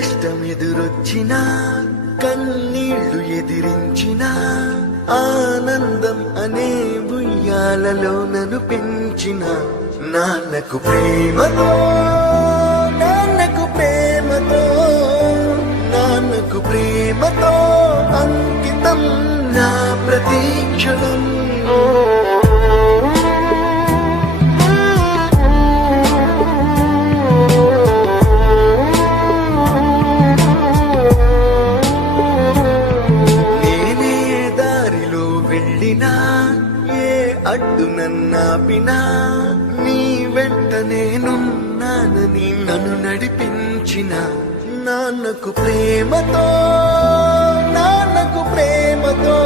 కష్టమెదురొచ్చినా కన్నీళ్లు ఎదిరించినా ఆనందం అనే ఉయ్యాలలో నన్ను పెంచిన నాన్నకు ప్రేమతో నాన్నకు ప్రేమతో నాన్నకు ప్రేమతో అంకితం నా ప్రతీక్షణం. ఏ అడ్డు నన్నాపినా నీ వెంట నేనున్నానని నన్ను నడిపించిన నాన్నకు ప్రేమతో నాన్నకు ప్రేమతో